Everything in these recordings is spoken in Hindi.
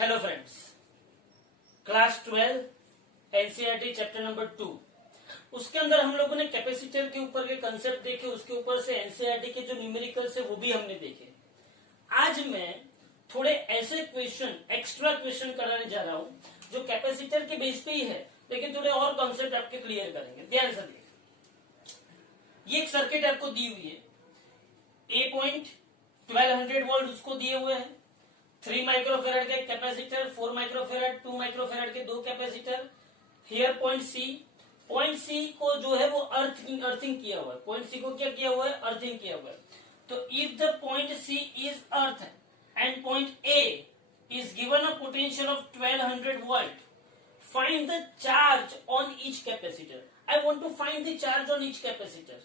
Hello friends, class 12 NCERT chapter number 2 उसके अंदर हम लोगों ने कैपेसिटर के ऊपर के कंसेप्ट देखे। उसके ऊपर से एनसीईआरटी के जो न्यूमेरिकल्स है वो भी हमने देखे। आज मैं थोड़े ऐसे क्वेश्चन, एक्स्ट्रा क्वेश्चन कराने जा रहा हूं जो कैपेसिटर के बेस पे ही है, लेकिन थोड़े और कॉन्सेप्ट आपके क्लियर करेंगे। ध्यान से देखिए, ये एक सर्किट आपको दी हुई है। ए पॉइंट 1200 वोल्ट उसको दिए हुए हैं। 3 माइक्रोफेराड के कैपेसिटर, 4 माइक्रोफेराड, 2 माइक्रोफेराड के दो कैपेसिटर। हियर पॉइंट सी को जो है वो अर्थिंग किया हुआ है। पॉइंट सी को क्या किया हुआ है? अर्थिंग किया हुआ है। तो if the point C is earth and point A is given a potential of 1200 volt, find the charge on each capacitor. I want to find the charge on each capacitor.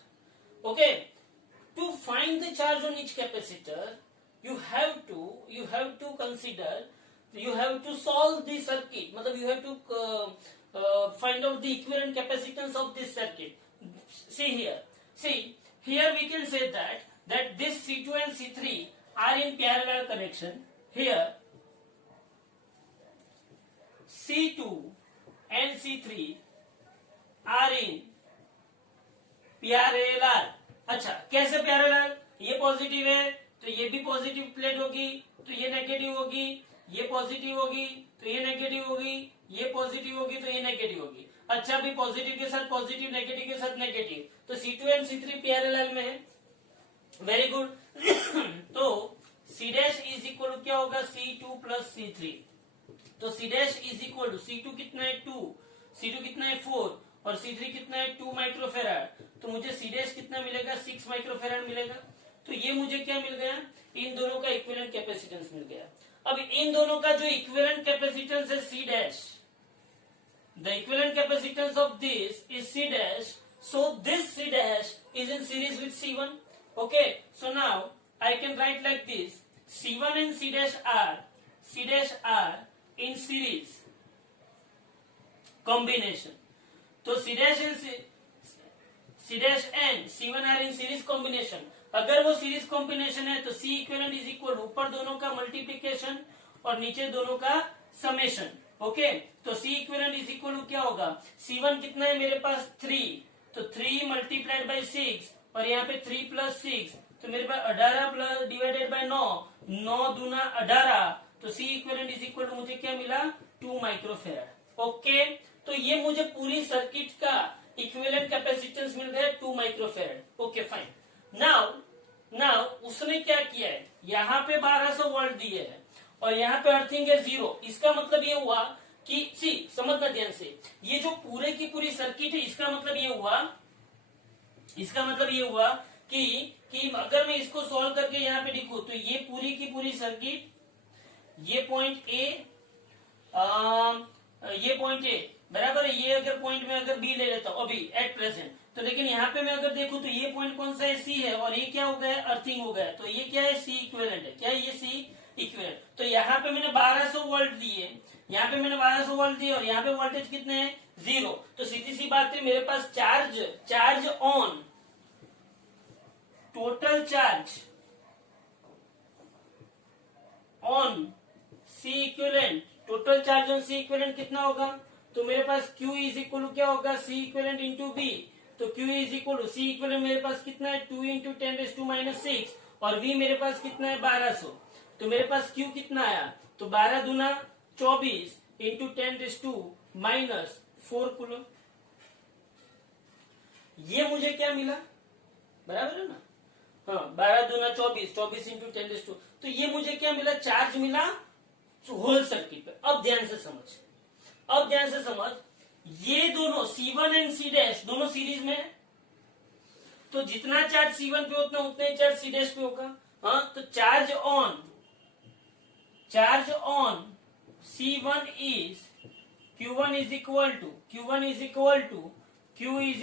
Okay, to find the charge on each capacitor you have to consider, you have to solve the circuit, मतलब you have to find out the equivalent capacitance of this circuit. See here we can say that this C2 and C3 are in parallel connection. Here C2 and C3 are in parallel. अच्छा, कैसे पैरेलल? ये पॉजिटिव है तो ये भी पॉजिटिव प्लेट होगी, तो ये नेगेटिव होगी। ये पॉजिटिव होगी तो ये नेगेटिव होगी, ये पॉजिटिव होगी तो ये नेगेटिव होगी। अच्छा, भी पॉजिटिव के साथ पॉजिटिव, नेगेटिव के साथ नेगेटिव, तो C2 एंड C3 पैरेलल में है। Very good. तो C dash is equal to क्या होगा? C2 plus C3। तो C dash is equal to C2 कितना है? 2, C2 कितना है? 4, और C3 कितना है? 2 माइक्रोफेराड। तो मुझे C डैश कितना मिलेगा? 6 माइक्रोफेराड मिलेगा। तो ये मुझे क्या मिल गया? इन दोनों का इक्विवेलेंट कैपेसिटेंस मिल गया। अब इन दोनों का जो इक्विवेलेंट कैपेसिटेंस है C dash, the equivalent capacitance of this is C dash, so this C dash is in series with C1। Okay, so now I can write like this, C1 and C dash are in series combination. तो C dash and C1 are in series combination. अगर वो सीरीज कॉम्बिनेशन है तो C इक्विवेलेंट इज इक्वल ऊपर दोनों का मल्टीप्लीकेशन और नीचे दोनों का समेशन। ओके, तो C इक्विवेलेंट इज इक्वल क्या होगा? C1 कितना है मेरे पास? 3, तो 3 मल्टीप्लाइड बाई 6, और यहाँ पे 3 प्लस 6, तो मेरे पास 18 प्लस डिवाइडेड बाई 9, 9 दूना 18, तो C इक्विवेलेंट इज इक्वल मुझे क्या मिला? 2 माइक्रोफेराड। ओके, तो ये मुझे पूरी सर्किट का इक्विवेलेंट कैपेसिटेंस मिल गया 2 माइक्रोफेराड। Okay, fine. नाउ उसने क्या किया है? यहाँ पे 1200 वोल्ट दिए है और यहाँ पे अर्थिंग है 0। इसका मतलब ये हुआ कि समझना ध्यान से, ये जो पूरे की पूरी सर्किट है, इसका मतलब ये हुआ कि अगर मैं इसको सॉल्व करके यहाँ पे लिखूं तो ये पूरी की पूरी सर्किट, ये पॉइंट ए बराबर है। ये अगर पॉइंट में अगर बी ले लेता हूं अभी एट प्रेजेंट, तो लेकिन यहाँ पे मैं अगर देखूं तो ये पॉइंट कौन सा है? सी है, और ये क्या हो गया? अर्थिंग हो गया। तो ये क्या है? सी इक्विवेलेंट है। क्या है ये? C equivalent. तो यहाँ पे मैंने 1200 वोल्ट दिए, यहाँ पे मैंने 1200 वोल्ट दिए, और यहाँ पे वोल्टेज कितने हैं? 0। तो सीधी सी बात है, मेरे पास charge on, total charge on C equivalent, total charge on C equivalent कितना होगा? तो मेरे पास Q इज इक्वल क्या होगा? C equivalent into B। तो Q is equal to C equivalent मेरे पास कितना है? 2 इंटू 10⁻⁻⁶, और V मेरे पास कितना है? 1200। तो मेरे पास Q कितना आया? तो 12 दूना 24 इंटू 10⁻⁻⁴ कूलम। ये मुझे क्या मिला? बराबर है ना? हाँ, 12 दूना 24, 24 इंटू 10⁻²। तो ये मुझे क्या मिला? चार्ज मिला होल सर्किट पे। अब ध्यान से समझ, ये दोनों C1 एंड C डैश दोनों सीरीज में है, तो जितना चार्ज C1 पे होता है उतना ही चार्ज C डैश पे होगा। हाँ, तो charge on C1 is Q1 is equal to Q is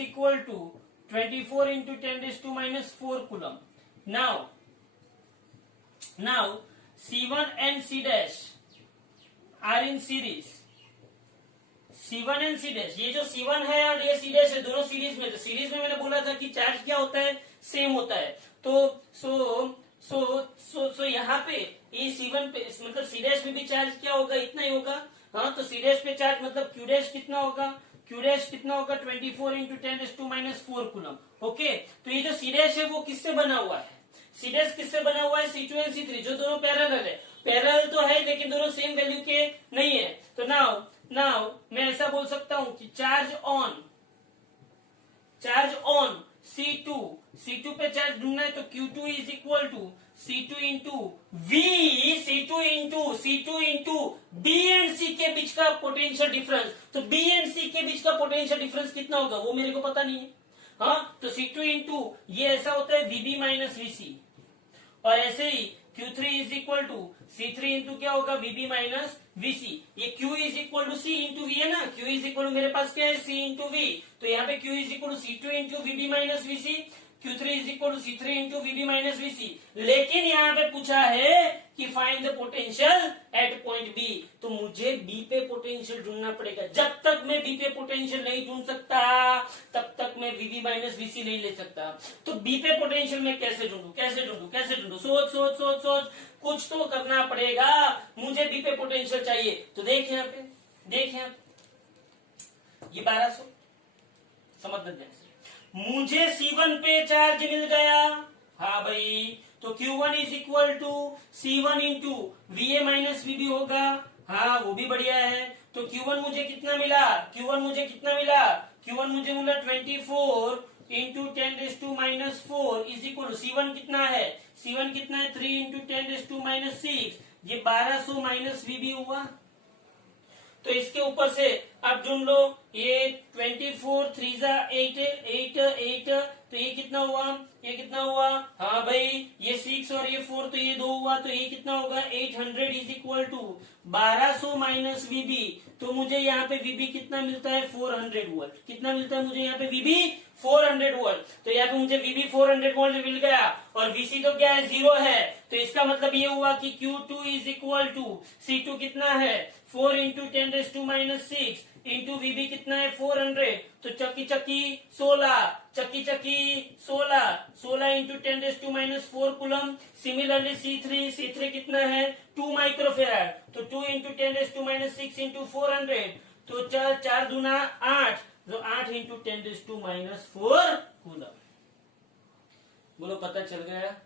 equal to 24 into 10⁻⁴ coulomb. Now C1 and C dash are in series. C1 and C dash, ये जो C1 है और ये C डैश है, दोनों सीरीज में। तो सीरीज में मैंने बोला था कि चार्ज क्या होता है? सेम होता है। तो सो यहाँ पे ये C1 पे मतलब C डैश पे भी चार्ज क्या होगा, इतना ही होगा। हाँ, तो C डैश पे चार्ज मतलब Q डैश कितना होगा, Q डैश कितना होगा 24 इंटू 10⁻⁻⁴ कूलम। ओके, तो ये जो C डैश है वो किससे बना हुआ है, C डैश किससे बना हुआ है, C2 एंड C3 जो दोनों पैरेलल है। पैरेलल तो है लेकिन दोनों सेम वैल्यू के नहीं है। तो नाउ मैं ऐसा बोल सकता हूं कि चार्ज ऑन C2 पे चार्ज ढूंढना है तो Q2 is equal to C2 into B and C के बीच का पोटेंशियल डिफरेंस। तो B एंड C के बीच का पोटेंशियल डिफरेंस कितना होगा वो मेरे को पता नहीं है। हाँ, तो C2 इंटू ये ऐसा होता है VB माइनस VC, और ऐसे ही Q3 is equal to C3 into क्या होगा VB माइनस VC। ये Q is equal to C into V है ना, Q इज इक्वल टू मेरे पास क्या है C इंटू V, तो यहाँ पे Q is equal to C2 into VB minus VC, Q3 is equal to C3 into VB minus VC। लेकिन यहाँ पे पूछा है कि find the potential at point B, तो मुझे B पे पोटेंशियल ढूंढना पड़ेगा। जब तक मैं B पे पोटेंशियल नहीं ढूंढ सकता तब तक मैं VB माइनस VC नहीं ले सकता। तो B पे पोटेंशियल मैं कैसे ढूंढू, सोच कुछ तो करना पड़ेगा। मुझे B पे पोटेंशियल चाहिए, तो देख यहाँ पे ये 1200 समझ ध्यान से। मुझे C1 पे चार्ज मिल गया, हाँ भाई, तो Q1 is equal to C1 into VA minus VB होगा। हाँ, वो भी बढ़िया है। तो Q1 मुझे कितना मिला, Q1 मुझे मिला 24 into 10⁻⁻⁴ is equal to C1 कितना है 3 इंटू 10⁻⁻⁶, ये 1200 माइनस VB हुआ। तो इसके ऊपर से आप ढूंढ लो, ये 24 3 जा 8, तो ये कितना हुआ, हाँ भाई, ये 6 और ये 4 तो ये 2 हुआ, तो ये कितना होगा 800 is equal to 1200 minus VB। तो मुझे यहाँ पे VB कितना मिलता है 400 वोल्ट। कितना मिलता है मुझे यहाँ पे VB 400 वोल्ट। तो यहाँ पे मुझे VB 400 वोल्ट मिल गया, और VC तो क्या है 0 है। तो इसका मतलब ये हुआ कि Q2 is equal to C2 कितना है 4 इंटू 10⁻⁻⁶ इंटू VB कितना है 400, तो चक्की 16 इंटू 10⁻⁴ कूलम। सिमिलरली C3 कितना है 2 माइक्रोफेराड, तो 2 इंटू 10⁻⁶ इंटू 400, तो 4 दूना 8, तो 8 इंटू 10⁻⁴ कूलम। बोलो, पता चल गया।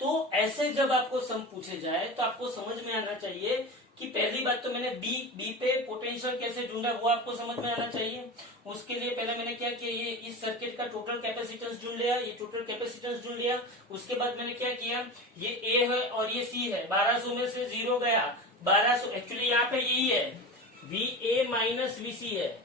तो ऐसे जब आपको सम पूछे जाए तो आपको समझ में आना चाहिए कि पहली बात तो मैंने बी पे पोटेंशियल कैसे ढूंढा वो आपको समझ में आना चाहिए। उसके लिए पहले मैंने क्या किया, ये इस सर्किट का टोटल कैपेसिटेंस ढूंढ लिया, उसके बाद मैंने क्या किया, ये ए है और ये सी है, 1200 में से 0 गया, 1200 एक्चुअली यहाँ पे यही है VA माइनस VC है,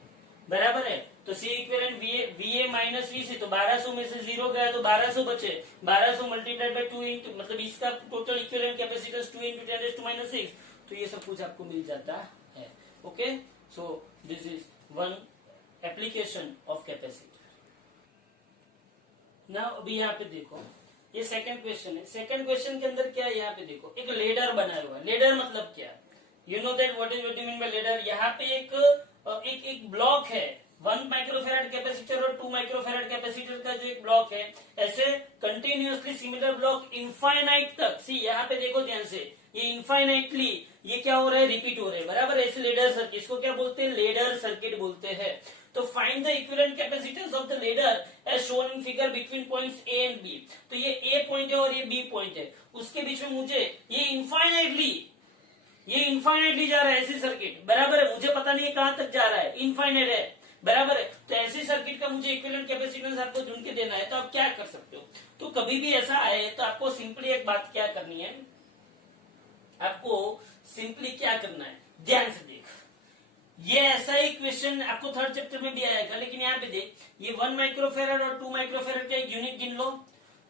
बराबर है। तो C equivalent VA minus VC, तो 1200 में से 0 गया तो 1200 बचे, 1200 मल्टीप्लाइड बाय 2 इंटू मतलब इसका टोटल इक्विवेलेंट कैपेसिटेंस 2 इंटू 10⁻⁶, तो ये सब कुछ आपको मिल जाता है। Okay, so this is one application of capacitor. Now अभी यहाँ पे देखो, ये सेकंड क्वेश्चन है। सेकंड क्वेश्चन के अंदर क्या है, यहाँ पे देखो एक लेडर बनाया हुआ है। लेडर मतलब क्या, you know that what you mean by ladder. यहाँ पे एक ब्लॉक है, 1 माइक्रोफेराड कैपेसिटर और 2 माइक्रोफेराड कैपेसिटर का जो एक ब्लॉक है, ऐसे कंटिन्यूअसली सिमिलर ब्लॉक इनफाइनाइट तक। सी यहाँ पे देखो ध्यान से, ये इनफाइनाइटली ये क्या हो रहा है, रिपीट हो रहा है, बराबर। ऐसे लेडर सर्किट, इसको क्या बोलते हैं, लेडर सर्किट बोलते हैं। तो find the equivalent capacitance of the ladder as shown in figure between points A and B। तो ये A पॉइंट है और ये B पॉइंट है, उसके बीच में मुझे ये इनफाइनाइटली जा रहा है ऐसी सर्किट, बराबर है। मुझे पता नहीं है कहां तक जा रहा है, इनफाइनाइट है, बराबर है। तो ऐसी सर्किट का मुझे इक्विवेलेंट कैपेसिटेंस आपको ढूंढ के देना है, तो आप क्या कर सकते हो। तो कभी भी ऐसा आए तो आपको सिंपली एक बात क्या करनी है, आपको सिंपली क्या करना है, ध्यान से देख। ये ऐसा ही क्वेश्चन आपको थर्ड चैप्टर में भी आएगा, लेकिन यहाँ पे देख, ये 1 माइक्रोफेराड और 2 माइक्रोफेराड का एक यूनिट गिन लो।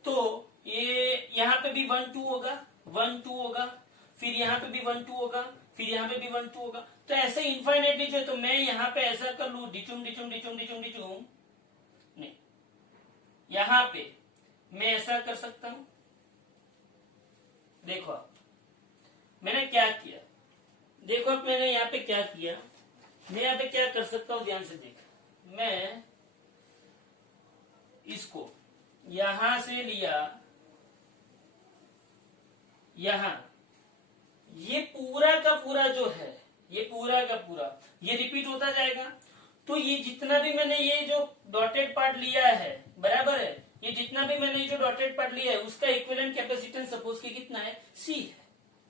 तो ये यहाँ पे भी 1 2 होगा, फिर यहाँ पे भी 1 2 होगा, फिर यहाँ पे भी 1 2 होगा। तो ऐसे इनफाइनाइटली जो, तो मैं यहाँ पे ऐसा कर लू, डिचुम नहीं, यहाँ पे मैं ऐसा कर सकता हूं। देखो आप, मैंने क्या किया, देखो अब मैंने यहाँ पे क्या किया, मैं यहाँ पे क्या कर सकता हूं, ध्यान से देख। मैं इसको यहां से लिया, यहां ये पूरा का पूरा जो है, ये पूरा का पूरा ये रिपीट होता जाएगा। तो ये जितना भी मैंने ये जो डॉटेड पार्ट लिया है, बराबर है, ये जितना भी मैंने ये जो डॉटेड पार्ट लिया है उसका इक्विवेलेंट कैपेसिटेंस सपोज कि कितना है, C है,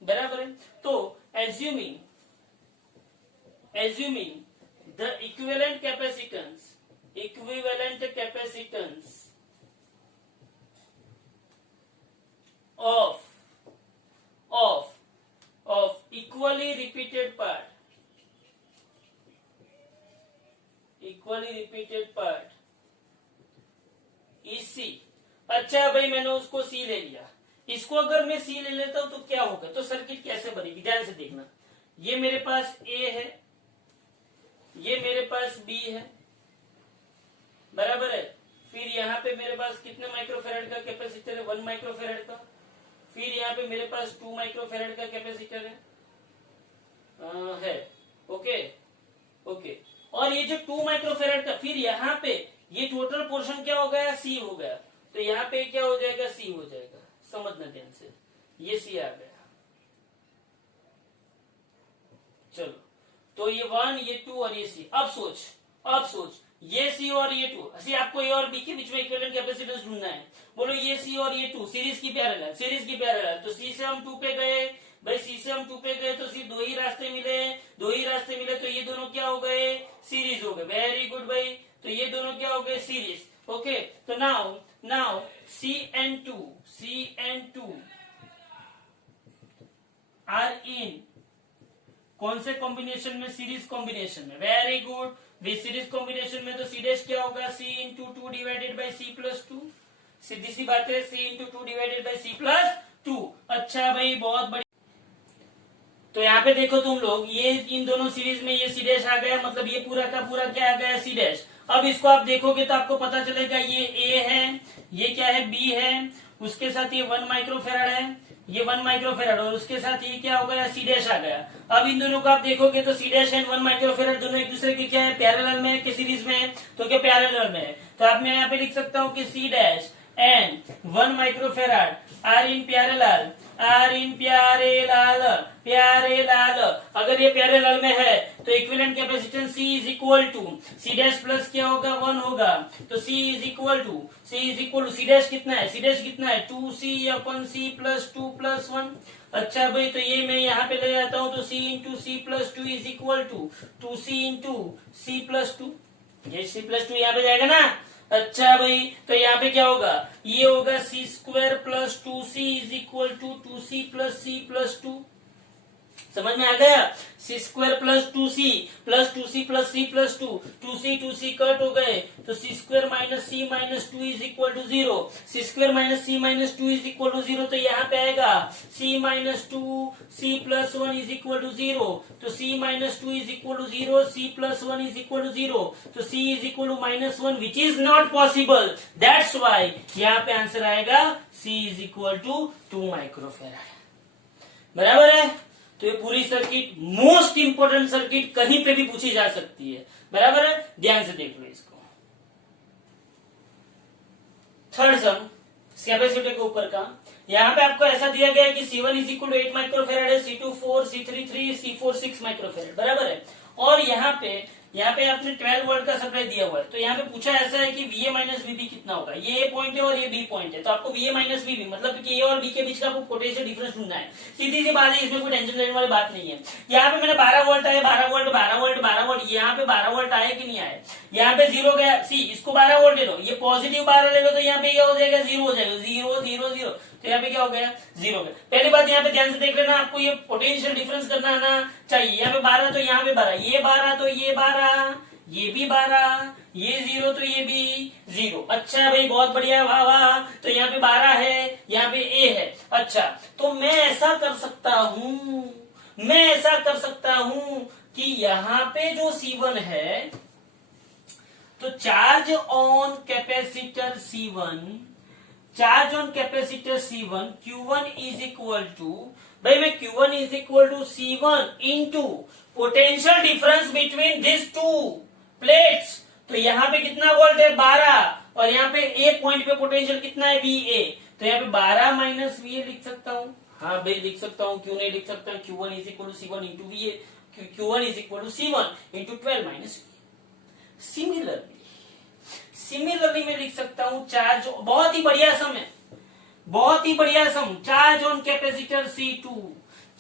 बराबर है। तो assuming the equivalent capacitance of equally repeated part is C। अच्छा भाई मैंने उसको C ले लिया, इसको अगर मैं C ले लेता हूं तो क्या होगा, तो सर्किट कैसे बनेगी, ध्यान से देखना। ये मेरे पास A है, ये मेरे पास B है, बराबर है। फिर यहाँ पे मेरे पास कितने माइक्रोफेरेड का कैपेसिटर है, 1 माइक्रोफेरेड का। फिर यहाँ पे मेरे पास 2 माइक्रोफेरेड का कैपेसिटर है। ओके। और ये जो 2 माइक्रोफेरेड का, फिर यहाँ पे ये टोटल पोर्शन क्या हो गया, C हो गया। तो यहाँ पे क्या हो जाएगा, C हो जाएगा। समझना ध्यान से, ये C आ गया। चलो, तो ये 1, ये 2 और ये C। अब सोच ये C और ये 2, आपको A और B के बीच में इक्विवेलेंट कैपेसिटेंस ढूंढना है। बोलो ये C और ये 2 सीरीज की पैरेलल। तो C से हम 2 पे गए भाई, C से हम 2 पे गए तो दो ही रास्ते मिले, तो ये दोनों क्या हो गए, सीरीज हो गए। वेरी गुड भाई, तो ये दोनों क्या हो गए, सीरीज। ओके, तो now C and 2 are in कौन से कॉम्बिनेशन में, सीरीज कॉम्बिनेशन में। वेरी गुड, सीरीज कॉम्बिनेशन में तो C डैश क्या होगा, C into 2 divided by C plus 2। सीधी सी बात है, C into 2 divided by C plus 2। अच्छा भाई, बहुत बढ़िया। तो यहाँ पे देखो तुम लोग, ये इन दोनों सीरीज में ये C डैश आ गया, मतलब ये पूरा का पूरा क्या आ गया, C डैश। अब इसको आप देखोगे तो आपको पता चलेगा ये A है, ये क्या है, B है, उसके साथ ये 1 माइक्रोफेराड है, ये 1 माइक्रोफेराड, और उसके साथ ये क्या हो गया, C डैश आ गया। अब इन दोनों को आप देखोगे तो C डैश एंड 1 माइक्रोफेराड दोनों एक दूसरे के क्या है, पैरेलल में है कि सीरीज में है, तो क्या पैरेलल में है। तो आप मैं यहाँ पे लिख सकता हूँ कि C dash and 1 microfarad are in parallel. अगर ये पैरेलल में है तो equivalent capacitance C is equal to C dash plus क्या होगा, 1 होगा। तो C is equal to C dash कितना है, 2C अपन C प्लस 2 प्लस 1। अच्छा भाई, तो ये मैं यहाँ पे ले जाता हूँ, तो C into C plus 2 is equal to 2C into C plus 2। ये C प्लस 2 यहाँ पे जाएगा ना। अच्छा भाई, तो यहाँ पे क्या होगा, ये होगा C square plus 2C is equal to 2C plus C plus 2। समझ में आ गया, C square plus 2C plus 2C plus C plus 2, 2C cut हो गए, तो C square minus C minus 2 is equal to 0। C square minus C minus 2 is equal to 0, तो यहाँ पे आएगा C minus 2 C plus 1 is equal to 0। तो C minus 2 is equal to 0, C plus 1 is equal to 0, तो C is equal to minus 1, which is not possible. That's why यहाँ पे आंसर आएगा C is equal to 2 microfarad. बराबर है। तो ये पूरी सर्किट मोस्ट इंपोर्टेंट सर्किट कहीं पे भी पूछी जा सकती है, बराबर है। ध्यान से देख लो इसको। थर्ड सम कैपेसिटर के ऊपर का, यहाँ पे आपको ऐसा दिया गया है कि C1 is equal to 8 microfarad है, C2 4, C3 3, C4 6 माइक्रोफेराड, बराबर है। और यहाँ पे आपने 12 वोल्ट का सप्लाई दिया हुआ है। तो यहाँ पे पूछा ऐसा है कि VA माइनस VB कितना होगा। ये A पॉइंट है और ये B पॉइंट है, तो आपको VA माइनस VB मतलब कि A और B के बीच का आपको पोटेंशियल डिफरेंस ढूंढना है। सीधी सी बात है, इसमें कोई टेंशन लेने वाली बात नहीं है। यहाँ पे मैंने 12 वोल्ट आए, 12 वोल्ट, यहाँ पे 12 वोल्ट आए कि नहीं आए, यहाँ पे 0 गया। इसको 12 वोल्ट ले लो, ये पॉजिटिव 12 ले लो, तो यहाँ पे क्या हो जाएगा, 0 हो जाएगा, 0 0 0। तो यहाँ पे क्या हो गया, 0 हो गया। पहली बात यहाँ पे ध्यान से देख लेना, आपको ये पोटेंशियल डिफरेंस करना आना चाहिए। यहाँ पे 12 तो यहाँ पे 12, ये 12 तो ये 12, ये भी 12, ये 0 तो ये भी 0। अच्छा भाई, बहुत बढ़िया, वाह वाह। तो यहाँ पे 12 है, यहाँ पे A है। अच्छा, तो मैं ऐसा कर सकता हूं कि यहाँ पे जो C1 है, तो charge on capacitor C1 Q1 is equal to, भाई मैं Q1 is equal to C1 into potential difference between this two plates. तो यहाँ पे कितना वोल्ट है, 12, और यहाँ पे A पॉइंट पे पोटेंशियल कितना है, VA। तो यहाँ पे 12 माइनस VA लिख सकता हूँ। हाँ भाई लिख सकता हूँ, क्यों नहीं लिख सकता। Q1 is equal to C1 into VA, Q1 is equal to C1 into 12 minus. Similarly मैं लिख सकता हूँ चार्ज, बहुत ही बढ़िया सम है, बहुत ही बढ़िया sum. Charge on capacitor C2,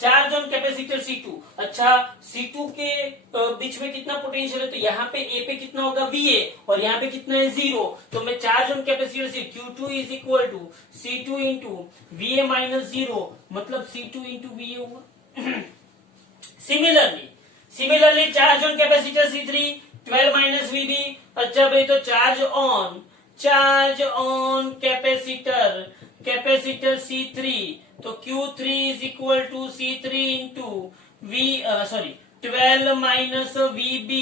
charge on capacitor C2। अच्छा, C2 के बीच में कितना पोटेंशियल है, तो यहाँ पे A पे कितना होगा VA, और यहाँ पे कितना है 0। तो मैं charge on capacitor C Q2 is equal to C2 into VA minus 0, मतलब C2 इंटू VA हुआ। Similarly charge on capacitor C3 12 minus VB। अच्छा भाई, तो चार्ज ऑन कैपेसिटर C3, तो Q3 is equal to C3 into 12 minus VB।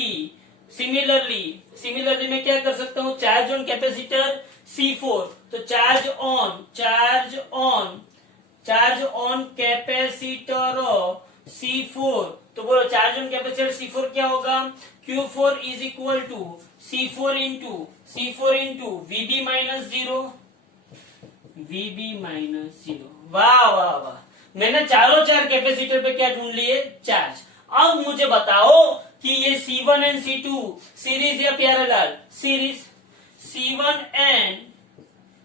Similarly मैं क्या कर सकता हूँ, चार्ज ऑन कैपेसिटर C4, तो चार्ज ऑन कैपेसिटर C4, तो बोलो चार्ज ऑन कैपेसिटर C4 क्या होगा, Q4 is equal to C4 into VB minus 0, वाह वाह वाह, मैंने चारों चार कैपेसिटर पे क्या ढूंढ लिए, चार्ज। अब मुझे बताओ कि ये C1 एंड C2 सीरीज या parallel, series. C1 and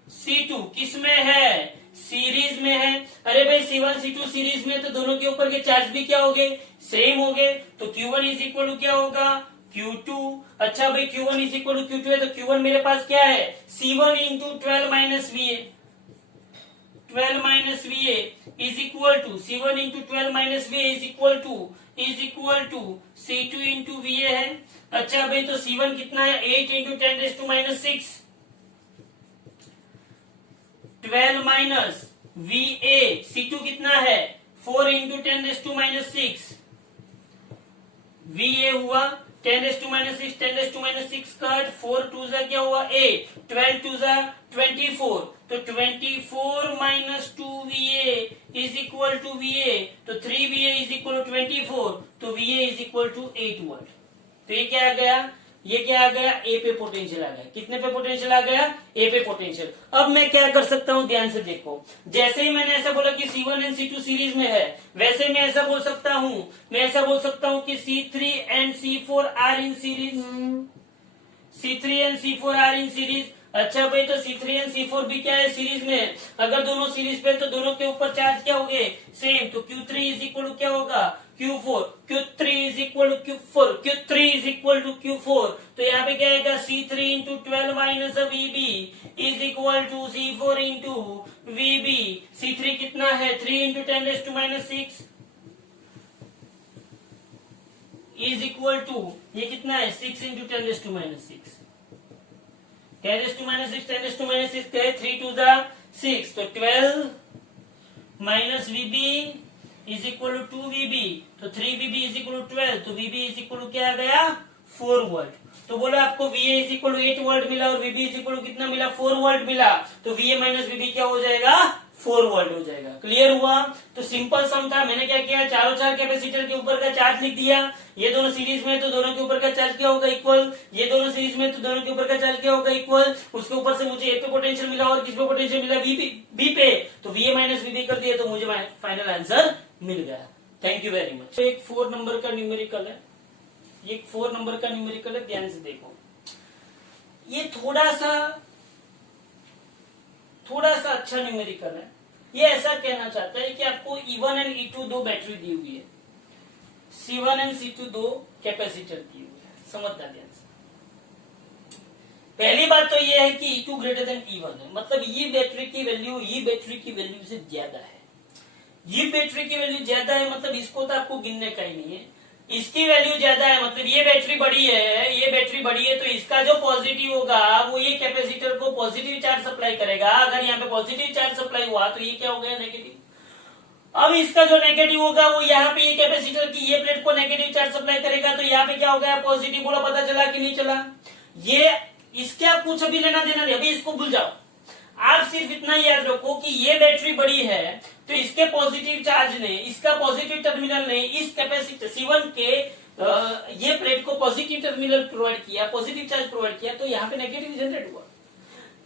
C2 किस में है, सीरीज में है। अरे भाई C1 C2 सीरीज में, तो दोनों के ऊपर के चार्ज भी क्या हो गए, सेम हो गए। तो Q1 इज इक्वल टू क्या होगा, Q2। अच्छा भाई, Q1 is equal to Q2 है, तो Q1 मेरे पास क्या है, C1 into 12 minus VA, 12 minus VA is equal to C1 into 12 minus VA is equal to C2 into VA है। अच्छा भाई, तो C1 कितना है, 8 into 10 to minus 6, 12 minus VA। C2 कितना है, 4 इंटू 10 टू माइनस 6, VA हुआ 10 to minus 6, 10 to minus 6 cut, 4 two जा क्या हुआ 8, 12 टू जा 24, तो 24 minus 2 VA is equal to VA, तो 3 VA इज इक्वल टू 24, तो VA is equal to 8 volt. तो ये क्या आ गया, A पे पोटेंशियल आ गया। कितने पे पोटेंशियल आ गया, A पे पोटेंशियल। अब मैं क्या कर सकता हूँ, ध्यान से देखो, जैसे ही मैंने ऐसा बोला कि C1 एंड C2 सीरीज में है, वैसे मैं ऐसा बोल सकता हूँ कि C3 and C4 are in series, C3 and C4 are in series. अच्छा भाई, तो C3 एंड C4 भी क्या है, सीरीज में। अगर दोनों सीरीज पे, तो दोनों के ऊपर चार्ज क्या होंगे, सेम। तो Q3 इज इक्वल टू क्या होगा, Q4, Q3 is equal to Q4, Q3 is equal to Q4। तो यहाँ पे क्या आएगा, C3 into 12 minus VB is equal to C4 into VB। C3 कितना है, 3 into 10 to minus 6 is equal to, ये कितना है, 6 into 10 to minus 6, 10 to minus 6, 10 to minus 6 क्या है, 3 टू जा 6, तो 12 minus VB is equal to 2VB, तो 3VB इज इक्वल टू 12, तो VB इज इक्वल टू क्या आ गया, 4 वोल्ट। तो बोला आपको VA is equal to 8 volt मिला, और VB इज इक्वल टू कितना मिला, 4 वोल्ट मिला। तो VA माइनस VB क्या हो जाएगा, 4 वोल्ट हो जाएगा। क्लियर हुआ। तो सिंपल सम था। मैंने क्या किया, चारों चार कैपेसिटर के ऊपर का चार्ज लिख दिया। ये दोनों सीरीज में, तो दोनों के ऊपर का चार्ज क्या होगा, इक्वल। ये दोनों सीरीज में, तो दोनों के ऊपर का चार्ज क्या होगा, इक्वल। उसके ऊपर से मुझे ए पे पोटेंशियल मिला, और किस पे पोटेंशियल मिला, बी पे। तो VA माइनस VB कर दिया, तो मुझे फाइनल आंसर मिल गया। Thank you very much. एक 4 नंबर का न्यूमेरिकल है, ये 4 नंबर का न्यूमेरिकल है, ध्यान से देखो। ये थोड़ा सा अच्छा न्यूमेरिकल है। ये ऐसा कहना चाहता है कि आपको E1 एंड E2 दो बैटरी दी हुई है, C1 एंड C2 दो कैपेसिटर दी हुई है। समझना ध्यान से। पहली बात तो ये है कि E2 ग्रेटर देन E1 है, मतलब ये बैटरी की वैल्यू से ज्यादा है। ये बैटरी की वैल्यू ज्यादा है, मतलब इसको तो आपको गिनने का ही नहीं है। इसकी वैल्यू ज्यादा है, मतलब ये बैटरी बड़ी है, तो इसका जो पॉजिटिव होगा वो ये कैपेसिटर को पॉजिटिव चार्ज सप्लाई करेगा। अगर यहाँ पे पॉजिटिव चार्ज सप्लाई हुआ, तो ये क्या हो गया, नेगेटिव। अब इसका जो नेगेटिव होगा वो यहाँ पे ये कैपेसिटर की ये प्लेट को नेगेटिव चार्ज सप्लाई करेगा, तो यहाँ पे क्या हो गया, पॉजिटिव। बोला पता चला कि नहीं चला। ये इसके आप कुछ अभी लेना देना नहीं, अभी इसको भूल जाओ। आप सिर्फ इतना याद रखो कि ये बैटरी बड़ी है, तो इसके पॉजिटिव चार्ज ने, इसका पॉजिटिव टर्मिनल ने इस कैपेसिटर C1 के ये प्लेट को पॉजिटिव टर्मिनल प्रोवाइड किया, पॉजिटिव चार्ज प्रोवाइड किया, तो यहाँ पे नेगेटिव जनरेट हुआ।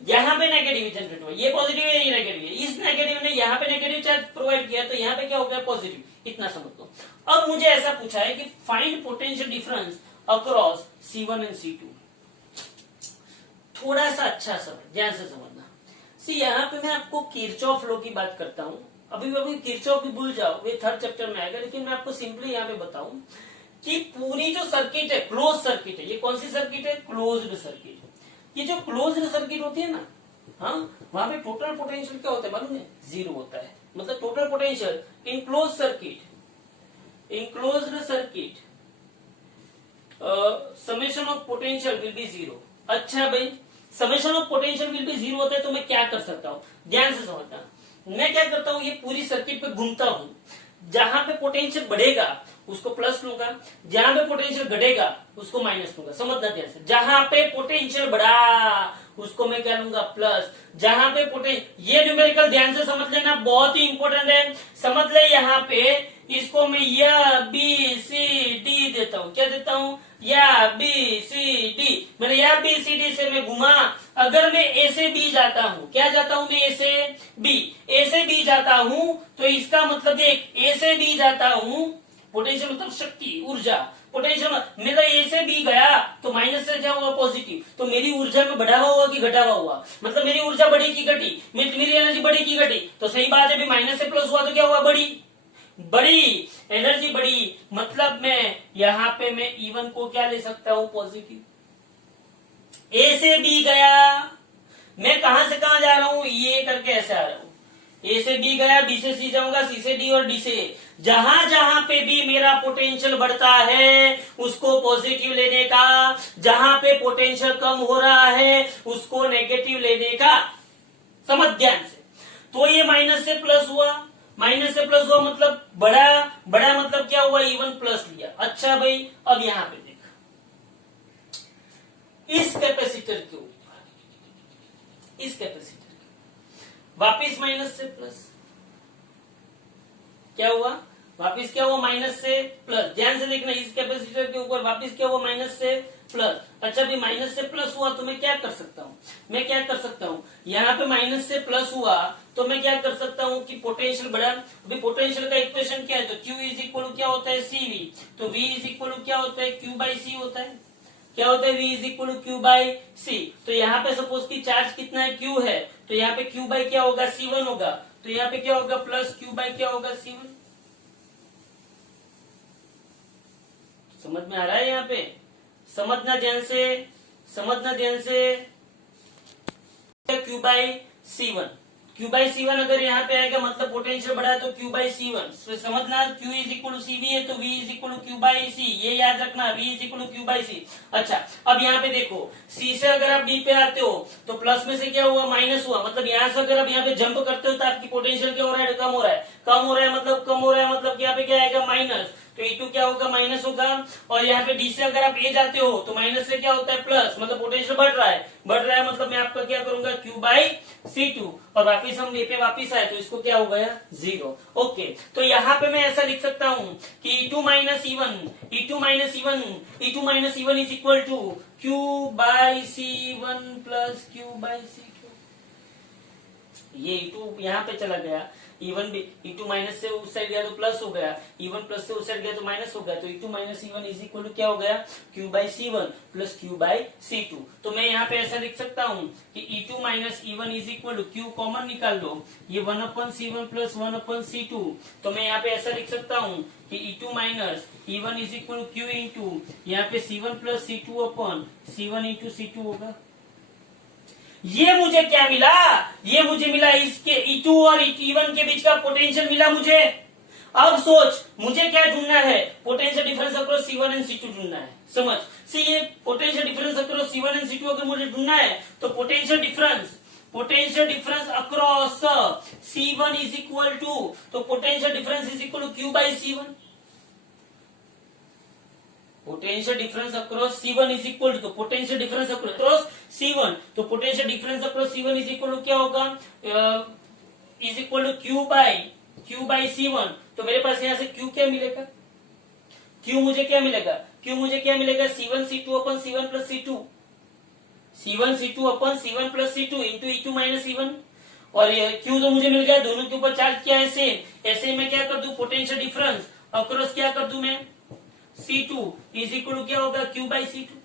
यहाँ पे नेगेटिव जनरेट हुआ, ये पॉजिटिव है ये नेगेटिव है, इस नेगेटिव ने यहाँ पे नेगेटिव चार्ज प्रोवाइड किया तो यहाँ पे क्या हो गया पॉजिटिव, इतना समझ लो। अब मुझे ऐसा पूछा है कि find potential difference across C1 and C2। थोड़ा सा अच्छा समझ, ध्यान से समझना। सी यहाँ पे मैं आपको किरचॉफ लॉ की बात करता हूँ, अभी किरचॉफ भी भूल जाओ, वे थर्ड चैप्टर में आएगा, लेकिन मैं आपको सिंपली यहाँ पे बताऊं कि पूरी जो सर्किट है क्लोज सर्किट है। ये कौन सी सर्किट है? Closed circuit. ये जो क्लोज्ड सर्किट होती है ना, हाँ, वहां पे टोटल पोटेंशियल क्या होता है मालूम है? जीरो होता है। मतलब total potential in close circuit summation of potential will be zero. अच्छा भाई, summation of potential will be zero होता है तो मैं क्या कर सकता हूँ, ध्यान से समझना। मैं क्या करता हूँ, ये पूरी सर्किट पे घूमता हूँ, जहां पे पोटेंशियल बढ़ेगा उसको प्लस लूंगा, जहां पे पोटेंशियल घटेगा उसको माइनस लूंगा। समझना ध्यान से, जहां पे पोटेंशियल बढ़ा उसको मैं क्या लूंगा प्लस, जहां पे ये न्यूमेरिकल ध्यान से समझ लेना, बहुत ही इंपॉर्टेंट है। समझ ले, यहाँ पे इसको मैं या बी सी डी देता हूँ। क्या देता हूँ? या बी सी डी। मैंने या बी सी डी से मैं घुमा, अगर मैं ए से बी जाता हूँ, क्या जाता हूँ मैं? ए से बी जाता हूँ, तो इसका मतलब देख, ए से बी जाता हूँ, पोटेंशियल मतलब शक्ति, ऊर्जा, पोटेंशियल मेरा ए से बी गया तो माइनस से क्या हुआ पॉजिटिव, तो मेरी ऊर्जा में बढ़ावा हुआ कि घटावा हुआ? मतलब मेरी ऊर्जा बढ़ी की घटी, मेरी एनर्जी बढ़ी की घटी? तो सही बात है, अभी माइनस से प्लस हुआ तो क्या हुआ? बड़ी एनर्जी बढ़ी। मतलब मैं यहाँ पे मैं E1 को क्या ले सकता हूँ? पॉजिटिव। ए से बी गया, मैं कहां से कहां जा रहा हूँ? ये करके ऐसे आ रहा हूँ, ए से बी गया, बी से सी जाऊंगा, सी से डी और डी से ए। जहां जहां पे भी मेरा पोटेंशियल बढ़ता है उसको पॉजिटिव लेने का, जहां पे पोटेंशियल कम हो रहा है उसको नेगेटिव लेने का। समझ ध्यान से। तो ये माइनस से प्लस हुआ, मतलब बड़ा मतलब क्या हुआ? E1 प्लस लिया। अच्छा भाई, अब यहां पे देख, इस कैपेसिटर के ऊपर, वापिस माइनस से प्लस, क्या हुआ? वापिस क्या हुआ? माइनस से प्लस। ध्यान से देखना, इस कैपेसिटर के ऊपर वापिस क्या हुआ? माइनस से प्लस। अच्छा भी माइनस से प्लस हुआ तो मैं क्या कर सकता हूँ? यहाँ पे माइनस से प्लस हुआ तो मैं क्या कर सकता हूँ कि पोटेंशियल बढ़ा। अभी पोटेंशियल का इक्वेशन क्या है? तो Q इज इक्वल क्या होता है? CV। तो V इज इक्वल क्या होता है? Q बाई C होता है। क्या होता है? V is equal Q by C। तो यहाँ पे सपोज की चार्ज कितना है? Q है, तो यहाँ पे Q बाई क्या होगा? C1 होगा। तो यहाँ पे क्या होगा? प्लस Q बाई क्या होगा? C1। समझ में आ रहा है? यहाँ पे समझना ध्यान से, Q बाई C1 अगर यहाँ पे आएगा मतलब पोटेंशियल बढ़ा है तो Q बाई C1। समझना, Q इज इक्वल CV है तो V is equal Q by C, ये याद रखना, V is equal Q by C। अच्छा, अब यहाँ पे देखो, C से अगर आप D पे आते हो तो प्लस में से क्या हुआ? माइनस हुआ। मतलब यहाँ से अगर आप यहाँ पे जंप करते हो तो आपकी पोटेंशियल क्या हो रहा है? कम हो रहा है, मतलब यहाँ पे क्या आएगा? माइनस। तो E2 क्या होगा? माइनस होगा। और यहाँ पे D से अगर आप A जाते हो तो माइनस से क्या होता है? प्लस। मतलब पोटेंशियल बढ़ रहा है, मतलब मैं आपका क्या करूंगा? Q by C2। और वापिस हम A पे वापिस आए तो इसको क्या हो गया? जीरो। ओके, तो यहाँ पे मैं ऐसा लिख सकता हूँ कि E2 minus E1 is equal to Q by C1 plus Q by C2। ये E2 यहाँ पे चला गया, E2 माइनस से उस साइड गया तो प्लस हो गया, E1 प्लस से उस साइड गया तो माइनस हो गया। तो E2 minus E1 is equal to क्या हो गया? Q by C1 plus Q by C2। तो मैं यहाँ पे ऐसा लिख सकता हूँ कि E2 minus E1 is equal to, Q common निकाल लो, ये 1/C1 प्लस 1/C2। तो मैं यहाँ पे ऐसा लिख सकता हूँ कि E2 minus E1 is equal to Q into यहाँ पे C1 plus C2/C1 into C2 होगा। ये मुझे क्या मिला? ये मुझे मिला इसके E2 और E1 के बीच का पोटेंशियल मिला मुझे। अब सोच, मुझे क्या ढूंढना है? Potential difference across C1 and C2 ढूंढना है। समझ, ये potential difference across C1 and C2 अगर मुझे ढूंढना है तो potential difference across C1 is equal to, तो potential difference is equal to Q by C1। Potential difference across C1 is equal to, potential difference across C1, तो potential difference across C1 is equal to क्या होगा? Is equal to Q by C1। तो मेरे पास यहां से Q क्या मिलेगा? Q मुझे क्या मिलेगा? C1 C2 अपन C1 plus C2। C1 C2 अपन C1 plus C2 into E2 minus E1, और Q जो मुझे मिल गया दोनों के ऊपर चार्ज किया है सेम, ऐसे मैं क्या कर दूं पोटेंशियल डिफरेंस अक्रॉस क्या कर दूं मैं C2 इज इक्वल टू क्या होगा Q बाई C2।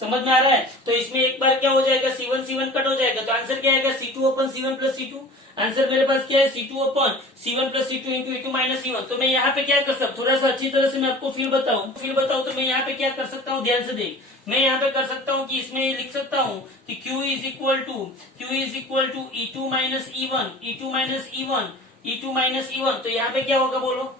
समझ में आ रहा है? तो इसमें एक बार क्या हो जाएगा C1 C1 कट हो जाएगा, तो आंसर क्या आएगा C2 अपन C1 प्लस C2। आंसर मेरे पास क्या है C2 अपन C1 plus C2 into E2 minus E1। तो मैं यहाँ पे क्या कर सकता हूँ, थोड़ा सा अच्छी तरह से मैं आपको फील बताऊं तो मैं यहाँ पे क्या कर सकता हूँ, ध्यान से देख। मैं यहाँ पे कर सकता हूँ कि इसमें ये लिख सकता हूँ कि Q is equal to E2 minus E1, E2 minus E1, E2 minus E1। तो यहाँ पे क्या होगा बोलो,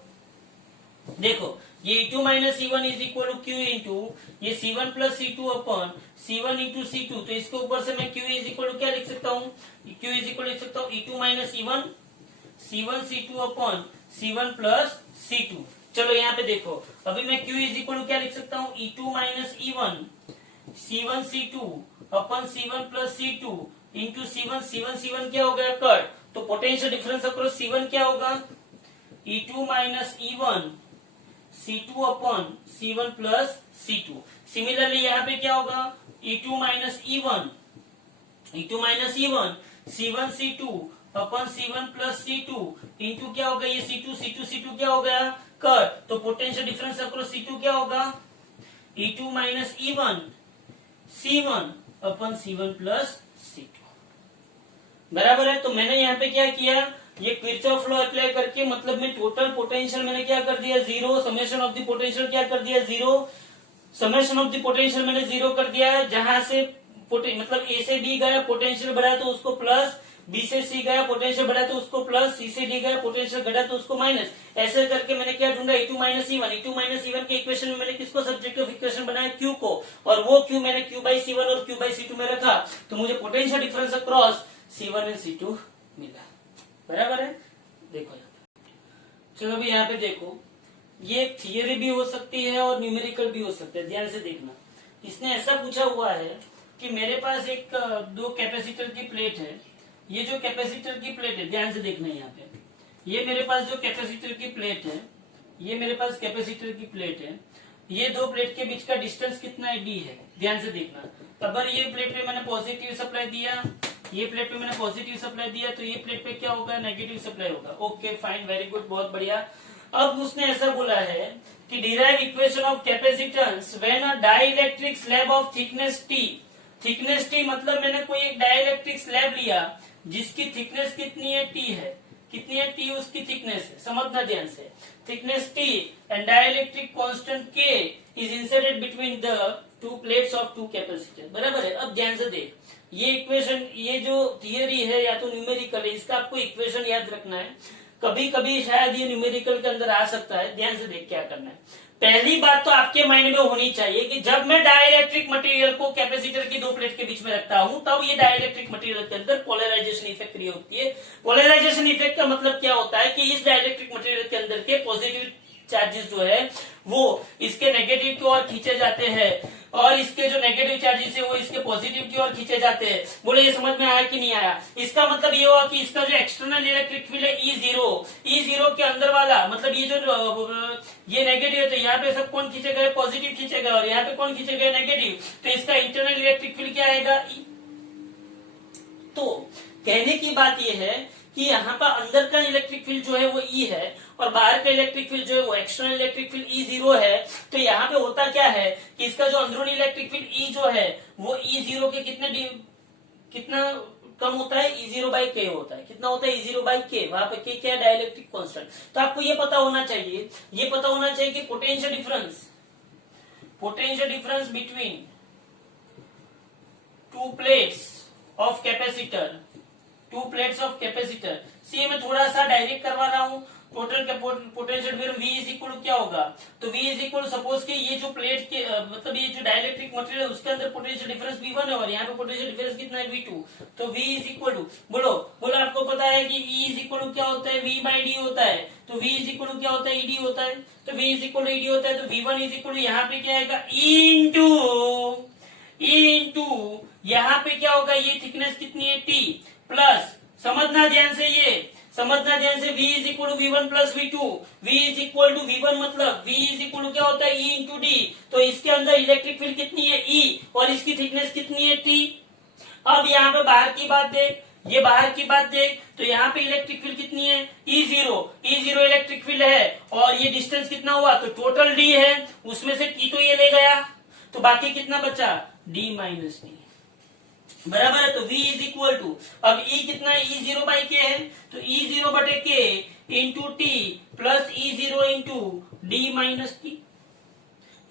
देखो ये E2 minus E1 is equal to Q into ये C1 प्लस C2 अपन C1 इंटू C2। तो इसके ऊपर से मैं Q इज इक्वल टू क्या लिख सकता हूँ, Q इज इक्वल लिख सकता हूँ E2 minus E1 C1 C2 अपन C1 प्लस C2। चलो यहाँ पे देखो, अभी मैं Q इज इक्वल टू क्या लिख सकता हूँ E2 minus E1 C1 C2 अपन C1 plus C2 into C1 क्या हो गया कट, तो पोटेंशियल डिफरेंस अक्रॉस C1 क्या होगा E2 माइनस E1 C2 अपन C1 प्लस C2। सिमिलरली यहाँ पे क्या होगा E2 minus E1 C1 C2 अपन C1 प्लस C2 इंटू क्या होगा ये C2 क्या हो गया कट, तो पोटेंशियल डिफरेंस अक्रॉस C2 क्या होगा E2 माइनस E1 C1 अपन C1 प्लस C2। बराबर है? तो मैंने यहाँ पे क्या किया, ये किरचॉफ लॉ अप्लाई करके मतलब में टोटल पोटेंशियल मैंने क्या कर दिया zero, summation of the potential क्या कर दिया zero, summation of the potential मैंने जीरो कर दिया है। जहां से मतलब ए से बी गया पोटेंशियल बढ़ा तो उसको प्लस, बी से सी गया पोटेंशियल बढ़ा तो उसको प्लस, सी से डी गया पोटेंशियल घटा तो उसको माइनस। ऐसे करके मैंने क्या ढूंढा E2 माइनस E1 के इक्वेशन में मैंने किसको सब्जेक्ट ऑफ इक्वेशन बनाया Q को, और वो Q मैंने Q बाई C1 और Q बाई C2 में रखा, तो मुझे potential difference across C1 and C2 मिला। बराबर है? देखो यहाँ पे, चलो अभी यहाँ पे देखो, ये थियरी भी हो सकती है और न्यूमेरिकल भी हो सकता है, ध्यान से देखना। इसने ऐसा पूछा हुआ है कि मेरे पास एक दो कैपेसिटर की प्लेट है, ये जो कैपेसिटर की प्लेट है ध्यान से देखना यहाँ पे, ये मेरे पास जो कैपेसिटर की प्लेट है, ये मेरे पास कैपेसिटर की प्लेट है, ये दो प्लेट के बीच का डिस्टेंस कितना है D है, ध्यान से देखना। अगर ये प्लेट पे मैंने पॉजिटिव सप्लाई दिया, ये प्लेट पे मैंने पॉजिटिव सप्लाई दिया, तो ये प्लेट पे क्या होगा नेगेटिव सप्लाई होगा। ओके फाइन, वेरी गुड, बहुत बढ़िया। अब उसने ऐसा बोला है कि derive equation of capacitance when a dielectric slab of thickness T। Thickness T मतलब मैंने कोई एक डाइइलेक्ट्रिक स्लैब लिया जिसकी थिकनेस कितनी है T है, कितनी है T उसकी थिकनेस है, समझना ध्यान से। Thickness T and dielectric constant K is inserted between the two plates of two capacitor. बराबर है? अब ध्यान से देख, ये इक्वेशन, ये जो थियरी है या तो न्यूमेरिकल है, इसका आपको इक्वेशन याद रखना है। कभी कभी शायद ये न्यूमेरिकल के अंदर आ सकता है, ध्यान से देख क्या करना है। पहली बात तो आपके माइंड में होनी चाहिए कि जब मैं डाइइलेक्ट्रिक मटेरियल को कैपेसिटर की दो प्लेट के बीच में रखता हूं, तब ये डाइइलेक्ट्रिक मटेरियल के अंदर पोलराइजेशन इफेक्ट क्रिएट होती है। पोलराइजेशन इफेक्ट का मतलब क्या होता है कि इस डाइइलेक्ट्रिक मटेरियल के अंदर के पॉजिटिव चार्जेस जो है वो इसके नेगेटिव की ओर खींचे जाते हैं, और इसके जो नेगेटिव चार्जेस है वो इसके पॉजिटिव की ओर खींचे जाते हैं। बोले ये समझ में आया कि नहीं आया? इसका मतलब ये हुआ कि इसका जो एक्सटर्नल इलेक्ट्रिक फील्ड है E0 के अंदर वाला, मतलब ये जो ये नेगेटिव है, तो यहाँ पे सब कौन खींचे गए, पॉजिटिव खींचे गए, और यहाँ पे कौन खींचे गए, नेगेटिव। तो इसका इंटरनल इलेक्ट्रिक फील्ड क्या आएगा, E। तो कहने की बात यह है कि यहाँ पर अंदर का इलेक्ट्रिक फील्ड जो है वो E है, और बाहर का इलेक्ट्रिक फील्ड जो है वो एक्सटर्नल इलेक्ट्रिक फील्ड E0 है। तो यहाँ पे होता क्या है कि इसका जो अंदरूनी इलेक्ट्रिक फील्ड E जो है वो E0 के कितना कम होता है, E0 बाई K होता है। कितना होता है, E0 बाई K। वहां पे K क्या है, डाइइलेक्ट्रिक कांस्टेंट। तो आपको ये पता होना चाहिए, कि potential difference between two plates of capacitor, सी मैं थोड़ा सा डायरेक्ट करवा रहा हूं। Total potential difference V is equal क्या होगा, तो V इज इक्वल सपोज कि ये जो प्लेट के मतलब ये जो डाइइलेक्ट्रिक मटेरियल है उसके अंदर पोटेंशियल डिफरेंस V1 है, और यहाँ पे पोटेंशियल डिफरेंस कितना है, V2। तो V इज इक्वल टू बोलो आपको पता है कि E इज इक्वल क्या होता है, V बाई D होता है। तो V इज इक्वल क्या होता है, ED होता है। तो V इज इक्वल ED होता है, तो V1 इज इक्वल यहाँ पे क्या आएगा, E इंटू यहाँ पे क्या होगा, ये थिकनेस कितनी है T प्लस, समझना ध्यान से, ये समझना ध्यान से। V is equal to V1 plus V2। V is equal to V1 मतलब V इज इक्वल टू क्या होता है E इंटू डी। तो इसके अंदर इलेक्ट्रिक फील्ड कितनी है E और इसकी थिकनेस कितनी है T। अब यहाँ पे बाहर की बात देख, ये बाहर की बात देख, तो यहाँ पे इलेक्ट्रिक फील्ड कितनी है E0 इलेक्ट्रिक फील्ड है और ये डिस्टेंस कितना हुआ तो टोटल D है, उसमें से T तो ये ले गया तो बाकी कितना बचा D माइनस टी बराबर है। तो V इज इक्वल टू अब E कितना है E0 बाई के है तो E0 बटे के into T plus E0 into D minus T.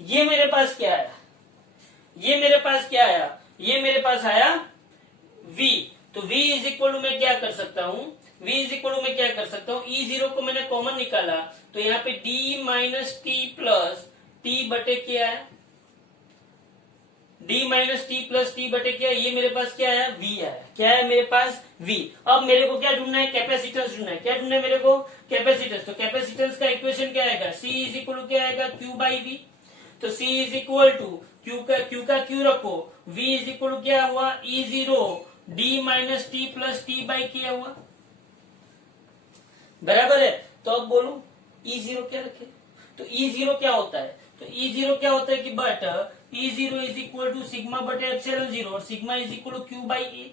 ये मेरे पास क्या आया, ये मेरे पास क्या आया, ये मेरे पास आया V। तो V इज इक्वल टू मैं क्या कर सकता हूं, V इज इक्वल टू मैं क्या कर सकता हूं, E0 को मैंने कॉमन निकाला तो यहाँ पे D minus t plus t बटे क्या है D minus t plus t बटे क्या, ये मेरे पास क्या आया V आया। क्या है मेरे पास V। अब मेरे को क्या ढूंढना है कैपेसिटेंस ढूंढना है। क्या ढूंढना है मेरे को कैपेसिटेंस। तो कैपेसिटेंस का इक्वेशन क्या आएगा C इज इक्वल टू क्या आएगा Q बाई V। तो C is equal to Q का Q रखो V इज इक्वल टू क्या हुआ E0 D minus t plus t by क्या हुआ बराबर है। तो अब बोलो E0 क्या रखे। तो E0 क्या होता है, तो E0 क्या होता है कि but E0 is equal to sigma बटे एप्सिलॉन 0 और sigma is equal to Q by A.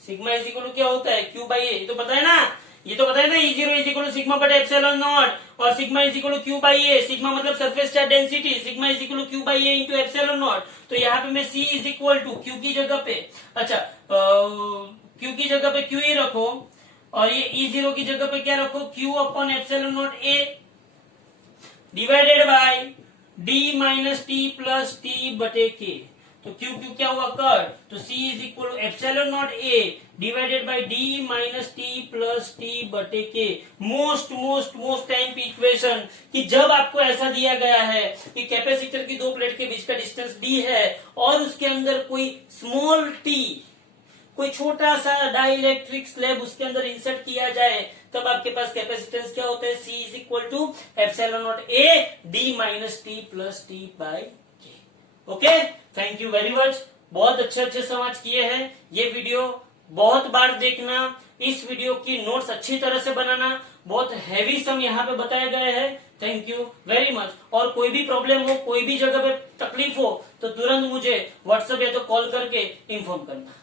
Sigma is equal to क्या होता है Q बाई ए, ये तो पता है ना, ये तो पता है ना। E0 is equal to sigma बटे एप्सिलॉन नॉट और sigma is equal to Q by A. Sigma मतलब surface charge density, sigma is equal to Q by A into epsilon naught. तो यहाँ पे मैं C is equal to Q की जगह पे अच्छा Q की जगह पे Q ही रखो और ये E0 की जगह पे क्या रखो Q upon epsilon not A divided by D minus t plus t बटे के। तो Q क्या हुआ कट, तो C is equal to epsilon not A divided by D minus t plus t बटे के। मोस्ट टाइम की इक्वेशन कि जब आपको ऐसा दिया गया है कि कैपेसिटर की दो प्लेट के बीच का डिस्टेंस D है और उसके अंदर कोई स्मॉल t कोई छोटा सा डाइलेक्ट्रिक स्लैब उसके अंदर इंसर्ट किया जाए तब आपके पास कैपेसिटेंस क्या होता है C is equal to epsilon not A D minus t plus t by K. Okay, thank you very much. बहुत अच्छे समझ किए हैं। ये वीडियो बहुत बार देखना, इस वीडियो की नोट्स अच्छी तरह से बनाना। बहुत हैवी सम यहाँ पे बताए गए हैं। Thank you very much. और कोई भी प्रॉब्लम हो, कोई भी जगह पे तकलीफ हो तो तुरंत मुझे व्हाट्सएप या तो कॉल करके इन्फॉर्म करना।